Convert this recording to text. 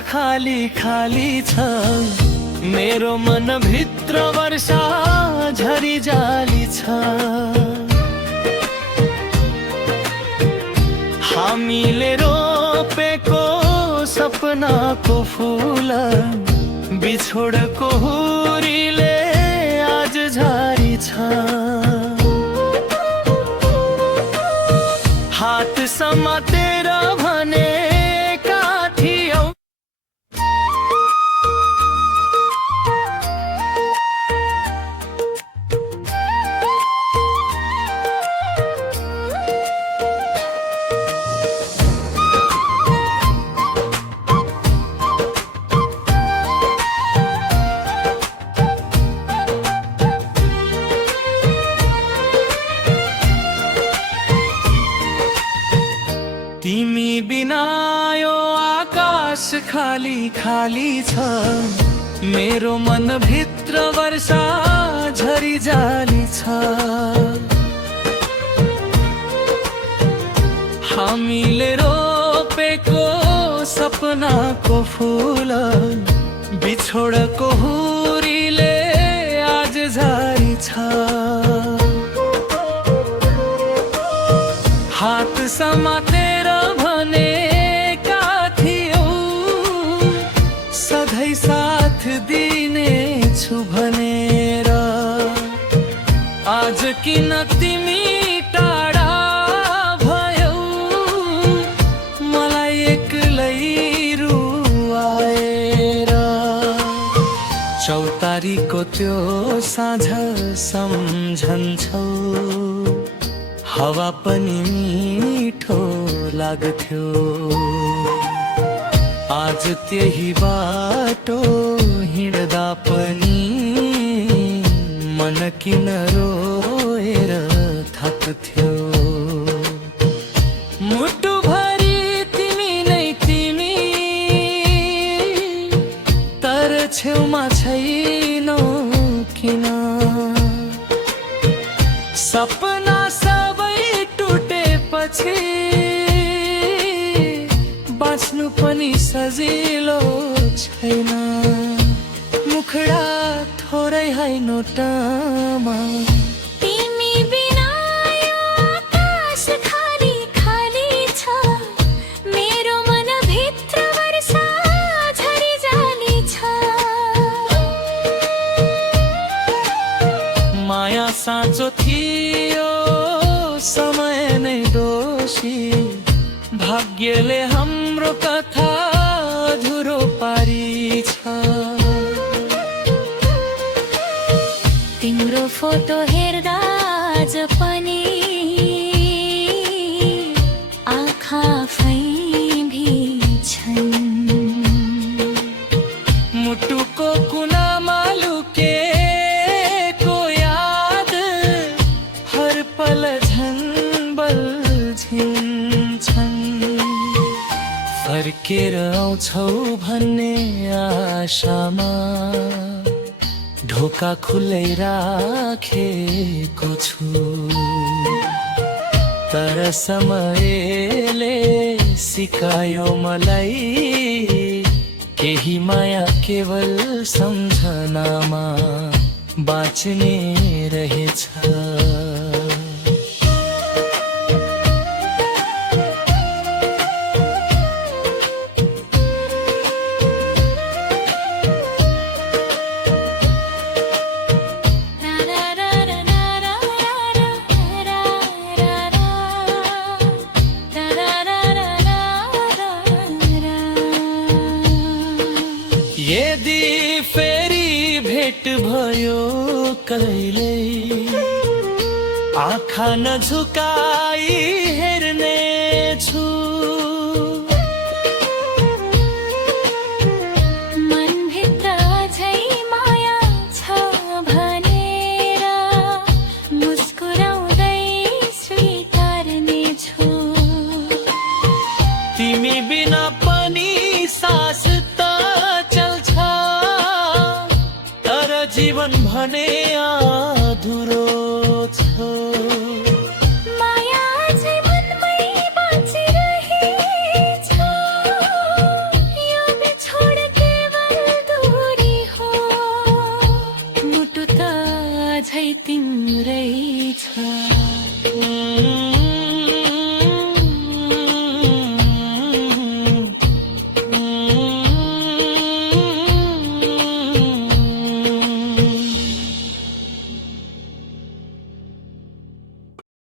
खाली खाली छ, मेरो मन भित्र वर्षा झरी जाली छ। हामीले रोपेको सपनाको फूल बिछोडको हुरीले आज झारी छ। हात समातेर भने तिमी बिना यो आकाश खाली खाली छ, मेरो मन भित्र वर्षा झरी जाली छ। हामीले रोपेको सपनाको फूल बिछोडको हुरीले आज झारी छ। हात समातेर भनेका थियौ, सधैँ साथ दिनेछु भनेर। आज किन तिमी टाढा भयौ, मलाई एक्लै रुवाएर। चौतारीको त्यो साँझ सम्झन्छौ, हावा पनि मिठो लाग्थ्यो। आज त्यही बाटो हिँड्दा पनि मन किन रोएर थाक्थ्यो। मुटुभरि तिमी नै तिमी, तर छेउमा छैनौ किन? सपना टुटेपछि बाँच्नु पनि सजिलो छैन। मुखडा थोरै है नोटामा, तिमी बिना यो आकाश खाली खाली छ, मेरो मन भित्र वर्षा झरी जाली छ। माया साँचो थियो, समय नै दोषी, भाग्यले हाम्रो कथा अधुरो पारी छ। तिम्रो फोटो हेर्दा आज पनि आँखा भिज्छन्। मुटुको कुनामा लुकेको याद हर पल फर्केर आउँछौ भन्ने आशामा ढोका खुलै राखेको छु। तर समयले सिकायो मलाई, केही माया केवल सम्झनामा बाँच्ने रहेछ। यदि फेरि भेट भयो कहिले, आँखा नझुकाई हेर्नेछु। मनभित्र अझै माया छ भनेर मुस्कुराउँदै स्वीकार्नेछु। तिमी बिना